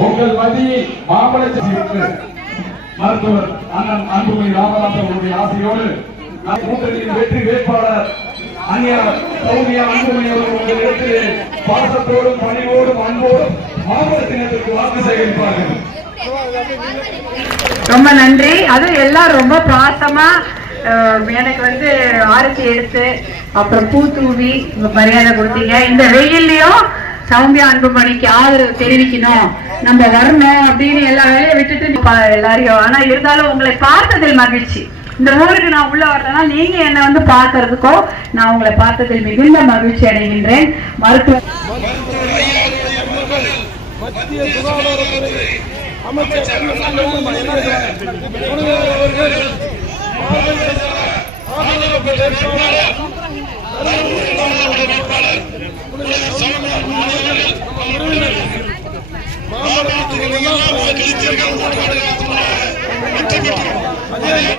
உங்கள் மத்தியில் மாம்பழ மருத்துவர் அண்ணன் அன்புமணி ராமதாஸ் அவருடைய ஆசையோடு கூட்டணியின் வெற்றி வேட்பாளர் அந்நியா சௌமியா அன்புமணி அவர்கள் உங்களிடத்திலே பாசத்தோடும் பணிவோடும் அன்போடும் மாம்பழ தினத்திற்கு வாக்கு சேகரிப்பார்கள். ரொம்ப நன்றி. அதுவும் எல்லாம் ரொம்ப பாசமா எனக்கு வந்து ஆரத்தி எடுத்து அப்புறம் பூ தூவி மரியாதை கொடுத்தீங்க. இந்த வெயில்லையும் சௌமியா அன்புமணிக்கு ஆதரவு தெரிவிக்கணும். நம்ம வரணும் அப்படின்னு எல்லா வேலையும் விட்டுட்டு எல்லாரையும். ஆனா இருந்தாலும் உங்களை பார்த்ததில் மகிழ்ச்சி. இந்த ஊருக்கு நான் உள்ள வரலன்னா நீங்க என்ன வந்து பார்க்கறதுக்கோ நான் உங்களை பார்த்ததில் மிகுந்த மகிழ்ச்சி அடைகின்றேன். மருத்துவ மத்திய சுகாதாரத்துறை அமைச்சர் கருணாநிதி